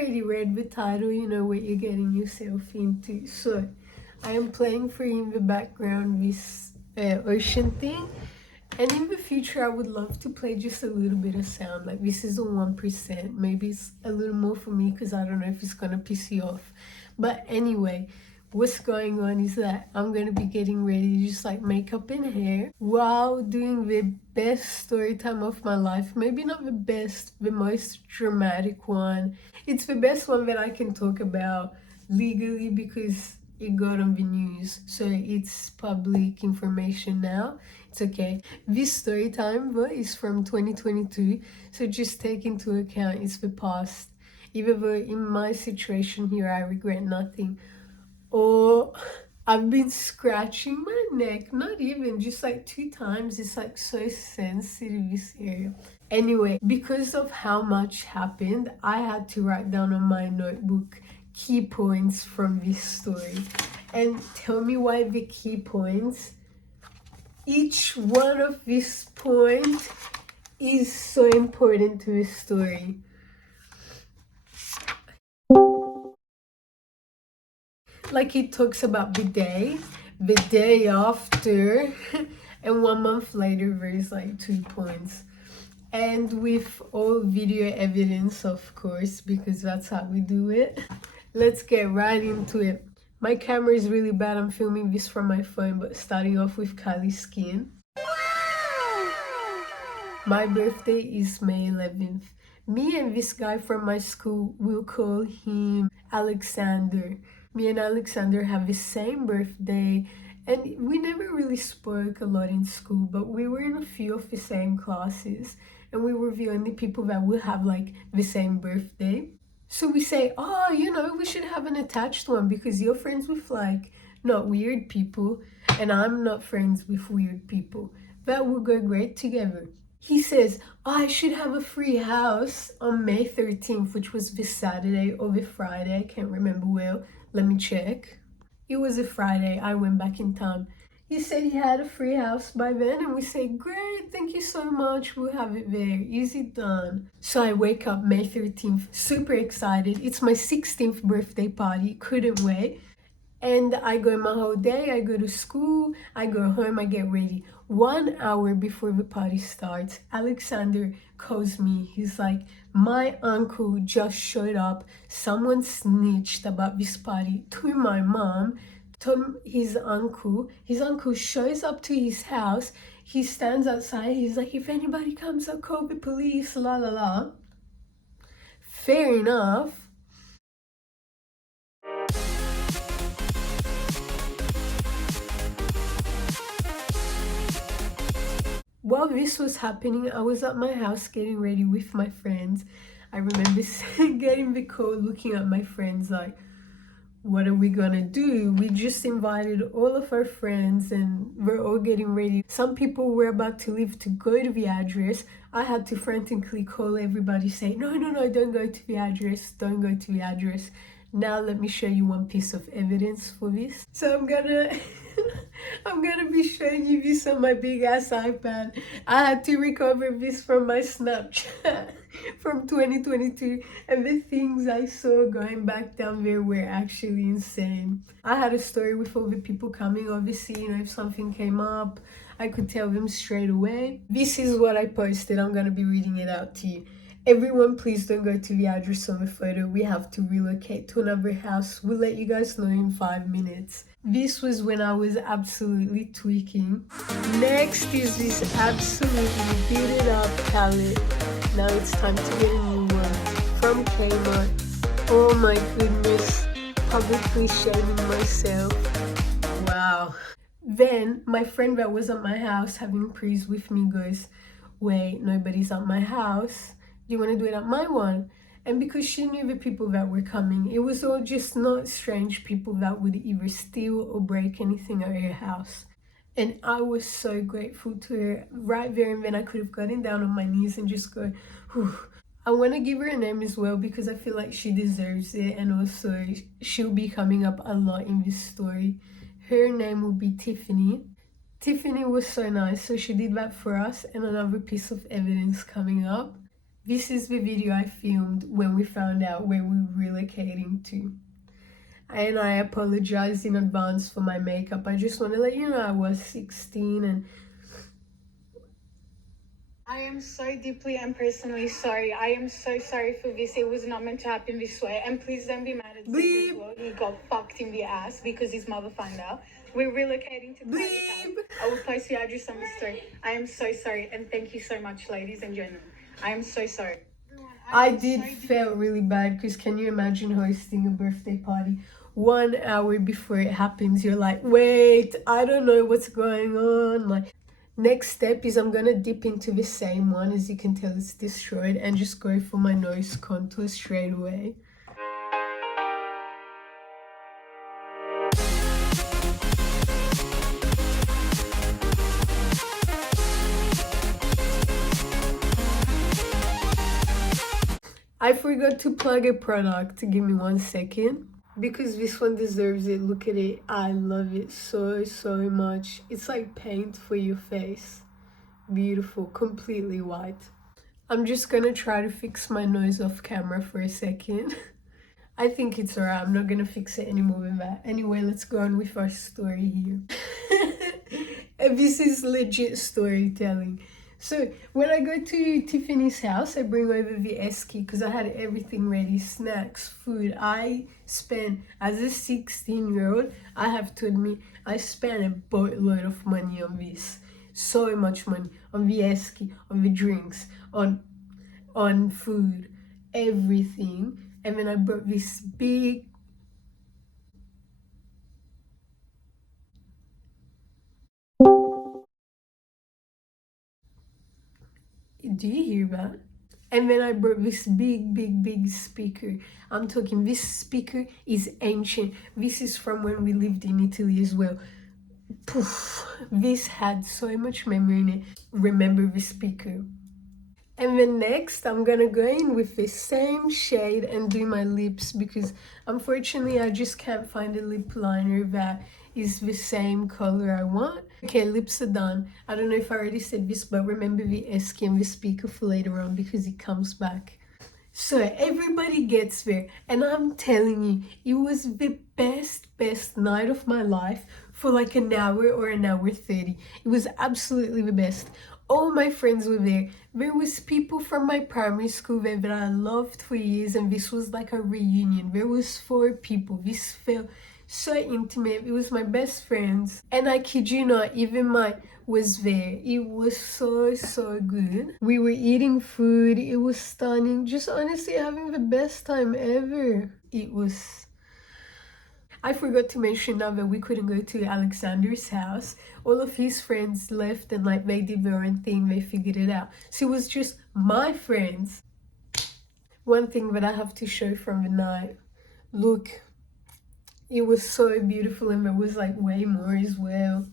already read the title, you know what you're getting yourself into. So I am playing for you in the background this ocean thing. And in the future, I would love to play just a little bit of sound. Like this is a 1%. Maybe it's a little more for me because I don't know if it's going to piss you off. But anyway, what's going on is that I'm going to be getting ready to just like makeup and hair while doing the best story time of my life. Maybe not the best, the most dramatic one. It's the best one that I can talk about legally because it got on the news. So it's public information now. It's okay. This story time though is from 2022, so just take into account it's the past. Even though in my situation here I regret nothing. Or I've been scratching my neck, not even, just like 2 times. It's like so sensitive, this area. Anyway, because of how much happened, I had to write down on my notebook key points from this story. And tell me why the key points, each one of these points is so important to the story. Like it talks about the day after, and 1 month later there's like 2 points. And with all video evidence, of course, because that's how we do it. Let's get right into it. My camera is really bad. I'm filming this from my phone, but starting off with Kylie's skin. My birthday is May 11th. Me and this guy from my school, will call him Alexander. Me and Alexander have the same birthday, and we never really spoke a lot in school, but we were in a few of the same classes, and we were the only people that would have like the same birthday. So we say, oh, you know, we should have an attached one because you're friends with like not weird people, and I'm not friends with weird people. That will go great together. He says, oh, I should have a free house on May 13th, which was this Saturday or the Friday. I can't remember well. Let me check. It was a Friday. I went back in town. He said he had a free house by then, and we say, great, thank you so much. We'll have it there. Easy done. So I wake up May 13th, super excited. It's my 16th birthday party. Couldn't wait. And I go my whole day, I go to school, I go home, I get ready. 1 hour before the party starts, Alexander calls me. He's like, my uncle just showed up. Someone snitched about this party to my mom, to his uncle. His uncle shows up to his house. He stands outside. He's like, if anybody comes, I'll call the police, la la la. Fair enough. While this was happening, I was at my house getting ready with my friends. I remember getting the call, looking at my friends like, what are we gonna do? We just invited all of our friends and we're all getting ready. Some people were about to leave to go to the address. I had to frantically call everybody, say, no, don't go to the address, don't go to the address. Now let me show you one piece of evidence for this. So I'm gonna be showing you this on my big ass iPad. I had to recover this from my Snapchat from 2022, and the things I saw going back down there were actually insane. I had a story with all the people coming. Obviously, you know, if something came up, I could tell them straight away. This is what I posted. I'm gonna be reading it out to you. Everyone, please don't go to the address on the photo. We have to relocate to another house. We'll let you guys know in 5 minutes. This was when I was absolutely tweaking. Next is this absolutely beat it up palette. Now it's time to get a new one from Kmart. Oh my goodness, publicly shaming myself. Wow. Then my friend that was at my house having prees with me goes, wait, nobody's at my house. Do you want to do it at my one? And because she knew the people that were coming, it was all just not strange people that would either steal or break anything at her house. And I was so grateful to her right there and then. I could have gotten down on my knees and just go, whew. I want to give her a name as well because I feel like she deserves it, and also she'll be coming up a lot in this story. Her name will be Tiffany. Tiffany was so nice, so she did that for us. And another piece of evidence coming up. This is the video I filmed when we found out where we were relocating to. And I apologize in advance for my makeup. I just want to let you know I was 16 and I am so deeply and personally sorry. I am so sorry for this. It was not meant to happen this way. And please don't be mad at Zeb as well. He got fucked in the ass because his mother found out. We're relocating to Tiny's house. I will post the address on the story. I am so sorry. And thank you so much, ladies and gentlemen. I am so sorry. I did feel really bad because can you imagine hosting a birthday party 1 hour before it happens? You're like, wait, I don't know what's going on. Like, next step is I'm gonna dip into the same one. As you can tell, it's destroyed, and just go for my nose contour straight away. I forgot to plug a product. Give me 1 second. Because this one deserves it. Look at it. I love it so much. It's like paint for your face. Beautiful. Completely white. I'm just gonna try to fix my nose off camera for a second. I think it's alright. I'm not gonna fix it anymore than that. Anyway, let's go on with our story here. This is legit storytelling. So when I go to Tiffany's house, I bring over the esky because I had everything ready, snacks, food. I spent, as a 16-year-old, I have to admit, I spent a boatload of money on this. So much money on the esky, on the drinks, on food, everything. And then I brought this big. Do you hear that? And then I brought this big speaker. I'm talking, this speaker is ancient. This is from when we lived in Italy as well. Poof, this had so much memory in it. Remember the speaker. And then next, I'm gonna go in with the same shade and do my lips because unfortunately I just can't find a lip liner that is the same color I want. Okay, lips are done. I don't know if I already said this, but remember the esky and the speaker for later on because it comes back. So everybody gets there, and I'm telling you, it was the best night of my life for like an hour or an hour 30. It was absolutely the best. All my friends were there. There was people from my primary school there that I loved for years, and this was like a reunion. There was 4 people. This felt so intimate. It was my best friends, and I kid you not, even my was there. It was so good. We were eating food. It was stunning. Just honestly having the best time ever. It was. I forgot to mention now that we couldn't go to Alexander's house. All of his friends left and like they did their own thing. They figured it out. So it was just my friends. One thing that I have to show from the night. Look, it was so beautiful, and there was like way more as well.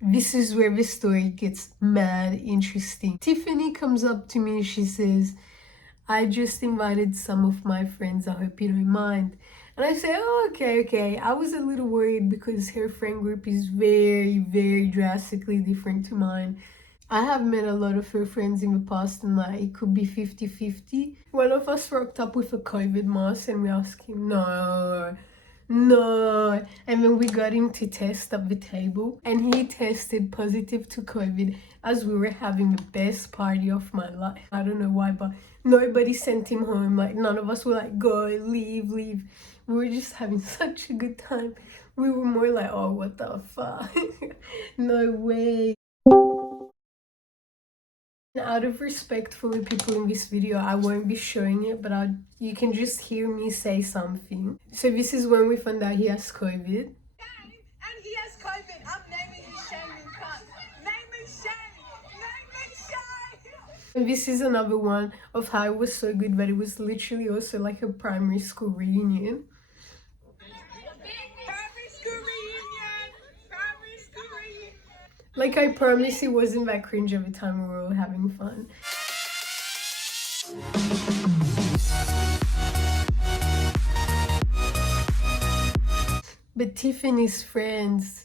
This is where the story gets mad interesting. Tiffany comes up to me and she says, I just invited some of my friends. I hope you don't mind. And I say, oh, okay. I was a little worried because her friend group is very drastically different to mine. I have met a lot of her friends in the past and like it could be 50-50. One of us rocked up with a COVID mask and we asked him, no. And then we got him to test at the table and he tested positive to COVID as we were having the best party of my life. I don't know why, but nobody sent him home. Like none of us were like, go, leave. We were just having such a good time. We were more like, oh, what the fuck? No way. Out of respect for the people in this video, I won't be showing it, but you can just hear me say something. So this is when we found out he has COVID. And he has COVID. I'm naming his shame, you cunt. Name his shame. Name his shame. And this is another one of how it was so good, but it was literally also like a primary school reunion. Like I promise it wasn't that cringe every time we were all having fun. But Tiffany's friends,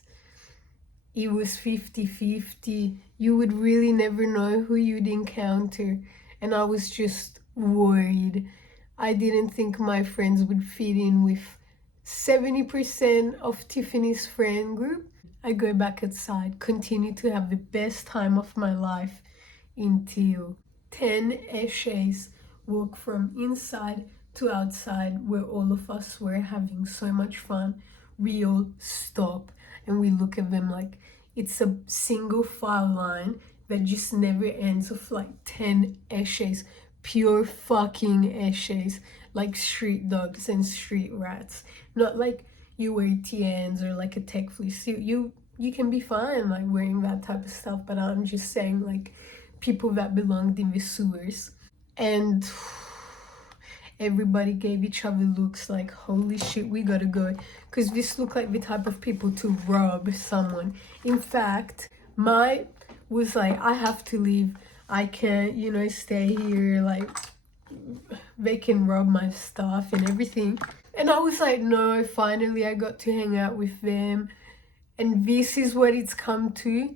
it was 50-50. You would really never know who you'd encounter. and I was just worried. I didn't think my friends would fit in with 70% of Tiffany's friend group. I go back outside, continue to have the best time of my life until 10 essays walk from inside to outside where all of us were having so much fun. We all stop and we look at them like it's a single file line that just never ends of like 10 essays, pure fucking essays, like street dogs and street rats. Not like you wear TNs or like a tech fleece. You can be fine like wearing that type of stuff, but I'm just saying like people that belonged in the sewers. And everybody gave each other looks like, holy shit, we gotta go. Because this looked like the type of people to rob someone. In fact, my was like, I have to leave. I can't, stay here. Like, they can rob my stuff and everything. And I was like, no, finally I got to hang out with them. And this is what it's come to.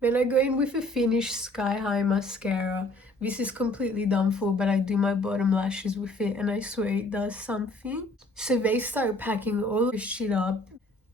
Then I go in with a finished Sky High mascara. This is completely done for, but I do my bottom lashes with it and I swear it does something. So they start packing all the shit up.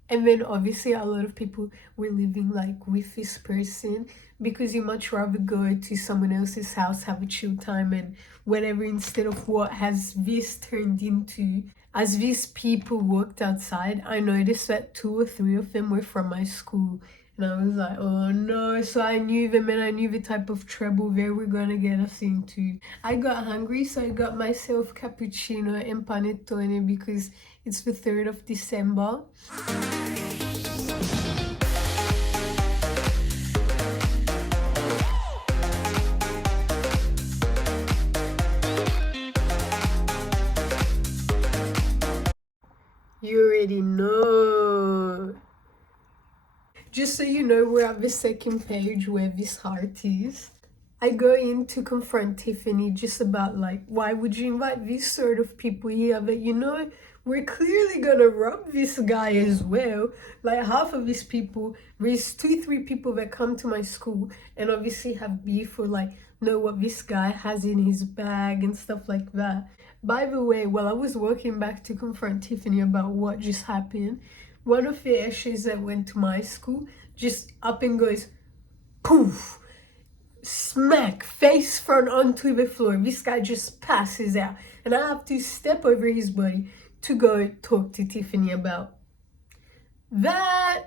And then obviously a lot of people were living like with this person because you much rather go to someone else's house, have a chill time and whatever, instead of what has this turned into. As these people walked outside, I noticed that 2 or 3 of them were from my school. And I was like, oh no. So I knew them and I knew the type of trouble they were gonna get us into. I got hungry, so I got myself cappuccino and panettone because it's the 3rd of December. You already know. Just so you know, we're at the second page where this heart is. I go in to confront Tiffany just about like, why would you invite these sort of people here that we're clearly gonna rob this guy as well. Like half of these people, there's 2, 3 people that come to my school and obviously have beef or like know what this guy has in his bag and stuff like that. By the way, while I was walking back to confront Tiffany about what just happened, one of the essays that went to my school just up and goes, poof, smack, face front onto the floor. This guy just passes out. And I have to step over his body to go talk to Tiffany about that.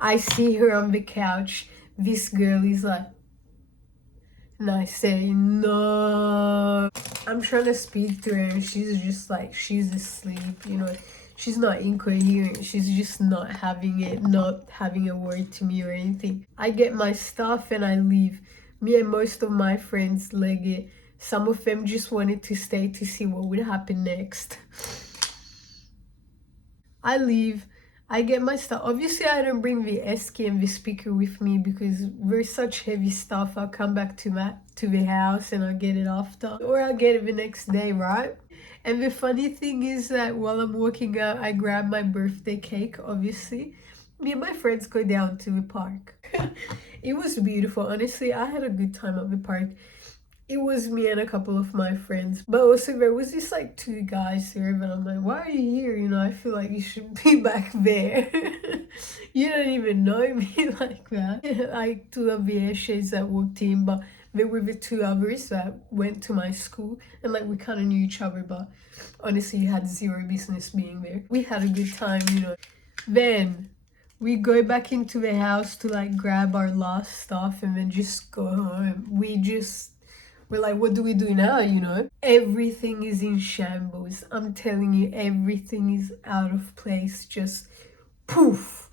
I see her on the couch. This girl is like, and I say, no. I'm trying to speak to her and she's just like, she's asleep, She's not incoherent. She's just not having it, not having a word to me or anything. I get my stuff and I leave. Me and most of my friends leg it. Some of them just wanted to stay to see what would happen next. I leave. I get my stuff. Obviously, I don't bring the Esky and the speaker with me because we're such heavy stuff. I'll come back to the house and I'll get it after. Or I'll get it the next day, right? And the funny thing is that while I'm walking out, I grab my birthday cake, obviously. Me and my friends go down to the park. It was beautiful. Honestly, I had a good time at the park. It was me and a couple of my friends, but also there was this like 2 guys here, but I'm like, why are you here? I feel like you should be back there. You don't even know me like that. Like 2 of the essays that walked in, but there were the 2 others that went to my school and like we kind of knew each other, but honestly you had zero business being there. We had a good time. Then we go back into the house to like grab our last stuff and then just go home. We're like, what do we do now? Everything is in shambles. I'm telling you, everything is out of place. Just poof.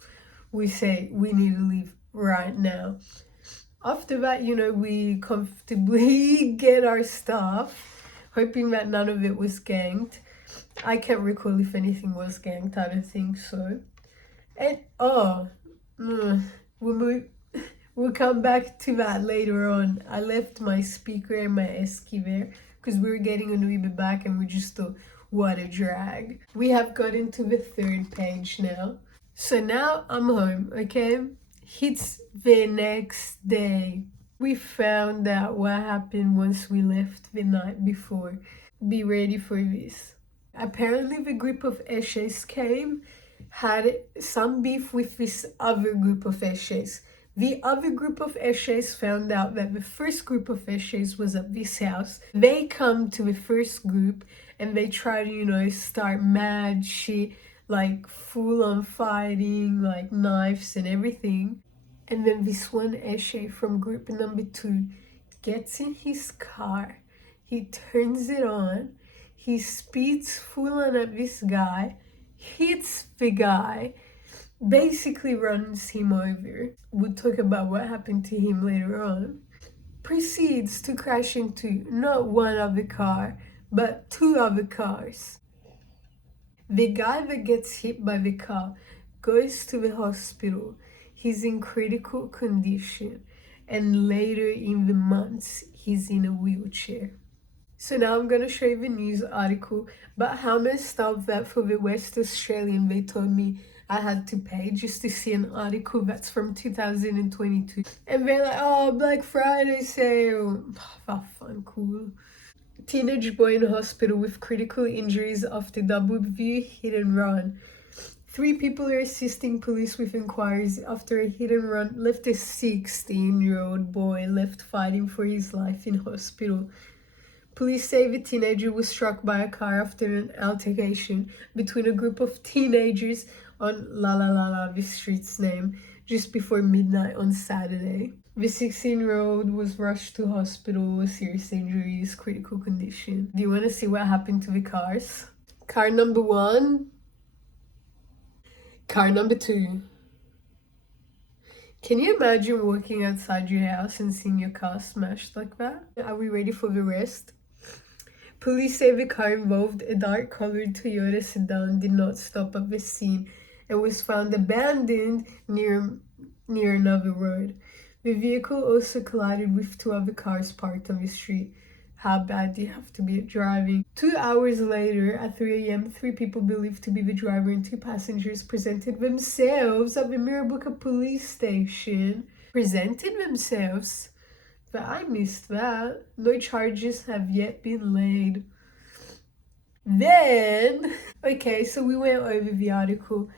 We say we need to leave right now. After that, we comfortably get our stuff, hoping that none of it was ganked. I can't recall if anything was ganked. I don't think so. And we'll come back to that later on. I left my speaker and my Esky there because we were getting on Uber back and we just thought, what a drag. We have gotten to the 3rd page now. So now I'm home, okay? It's the next day. We found out what happened once we left the night before. Be ready for this. Apparently, the group of Eshes came, had some beef with this other group of Eshes. The other group of Eshes found out that the first group of Eshes was at this house. They come to the first group and they try to, start mad shit, like full on fighting, like knives and everything. And then this one Eshe from group number 2 gets in his car, he turns it on, he speeds full on at this guy, hits the guy, basically runs him over. We'll talk about what happened to him later on. Proceeds to crash into not one other car, but 2 other cars. The guy that gets hit by the car goes to the hospital. He's in critical condition, and later in the months, he's in a wheelchair. So now I'm gonna show you the news article about how messed up that for the West Australian they told me I had to pay just to see an article that's from 2022. And they're like, oh, Black Friday sale. Oh, fun, cool. Teenage boy in hospital with critical injuries after double view hit and run. 3 people are assisting police with inquiries after a hit and run left a 16-year-old boy left fighting for his life in hospital. Police say the teenager was struck by a car after an altercation between a group of teenagers on La La La La, the street's name, just before midnight on Saturday. The 16-year-old was rushed to hospital with serious injuries, critical condition. Do you want to see what happened to the cars? Car number 1, car number 2. Can you imagine walking outside your house and seeing your car smashed like that? Are we ready for the rest? Police say the car involved, a dark-colored Toyota sedan, did not stop at the scene and was found abandoned near another road. The vehicle also collided with 2 other cars parked on the street. How bad do you have to be at driving? 2 hours later, at 3 a.m., 3 people believed to be the driver and 2 passengers presented themselves at the Mirrabooka police station. Presented themselves? But I missed that. No charges have yet been laid. Then, okay, so we went over the article.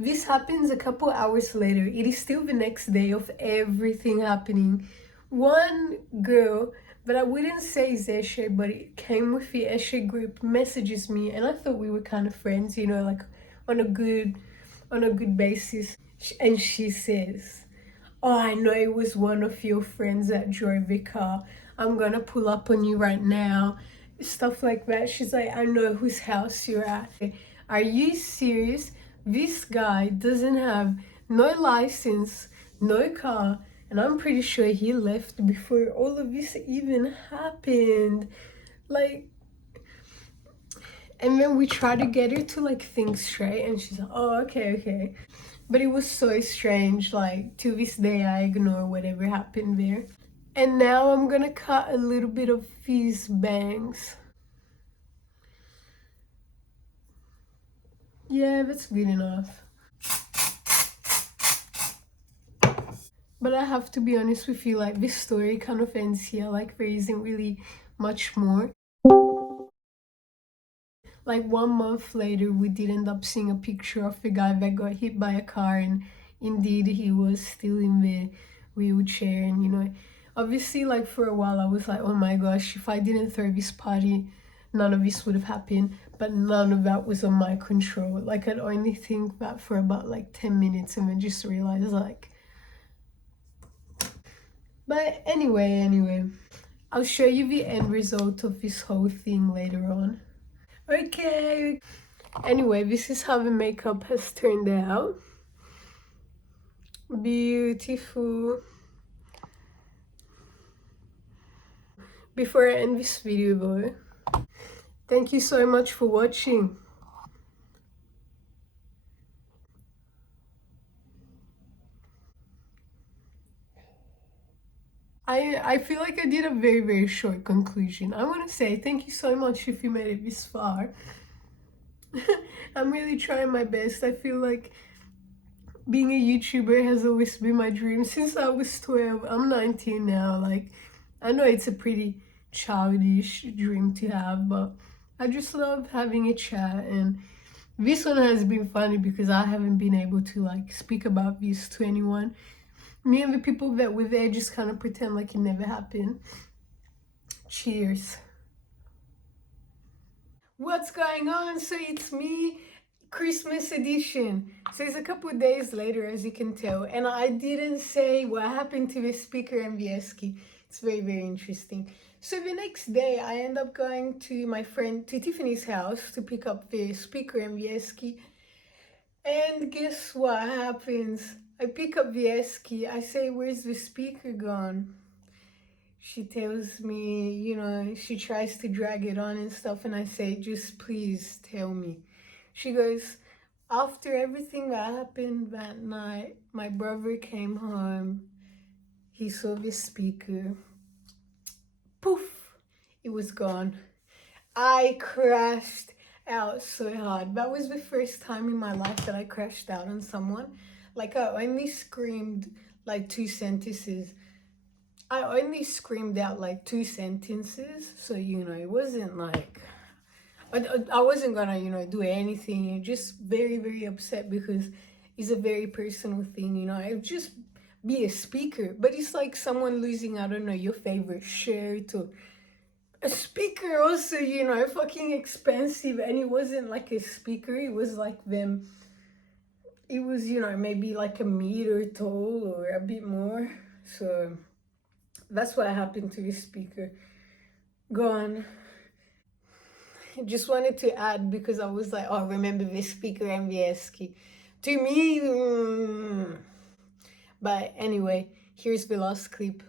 This happens a couple hours later. It is still the next day of everything happening. One girl, but I wouldn't say is Eshe, but it came with the Eshe group, messages me, and I thought we were kind of friends, like on a good basis. And she says, oh, I know it was one of your friends that drove the car. I'm gonna pull up on you right now. Stuff like that. She's like, I know whose house you're at. Are you serious? This guy doesn't have no license, no car, and I'm pretty sure he left before all of this even happened. Like, and then we try to get her to like think straight, and she's like, oh, okay. But it was so strange, like to this day I ignore whatever happened there. And now I'm gonna cut a little bit of these bangs. Yeah, that's good enough. But I have to be honest with you, like this story kind of ends here, like there isn't really much more. Like 1 month later, we did end up seeing a picture of the guy that got hit by a car, and indeed he was still in the wheelchair. And obviously, like for a while I was like, oh my gosh, if I didn't throw this party, none of this would have happened. But none of that was on my control. Like I'd only think that for about like 10 minutes and then just realize like, but anyway, I'll show you the end result of this whole thing later on. Okay. Anyway, this is how the makeup has turned out. Beautiful. Before I end this video though, thank you so much for watching. I feel like I did a very, very short conclusion. I want to say thank you so much if you made it this far. I'm really trying my best. I feel like being a YouTuber has always been my dream since I was 12. I'm 19 now. Like, I know it's a pretty childish dream to have, but I just love having a chat. And this one has been funny because I haven't been able to like speak about this to anyone. Me and the people that were there just kind of pretend like it never happened. Cheers. What's going on? So it's me, Christmas edition. So it's a couple of days later, as you can tell, and I didn't say what happened to the speaker and Vieski. It's very, very interesting. So the next day, I end up going to my friend, to Tiffany's house to pick up the speaker and Vieski. And guess what happens? I pick up Vieski. I say, "Where's the speaker gone?" She tells me, she tries to drag it on and stuff, and I say, "Just please tell me." She goes, "After everything that happened that night, my brother came home, he saw the speaker, poof, it was gone." I crashed out so hard. That was the first time in my life that I crashed out on someone. Like, I only screamed like two sentences. I only screamed out like two sentences, so it wasn't like I wasn't gonna do anything. Just very, very upset because it's a very personal thing. I would just be a speaker, but it's like someone losing, I don't know, your favorite shirt, or a speaker also, fucking expensive, and it wasn't like a speaker. It was like them. It was maybe like a meter tall or a bit more. So that's what happened to the speaker. Gone. Just wanted to add because I was like, oh, remember this speaker MVSky. To me, but anyway, here's the last clip.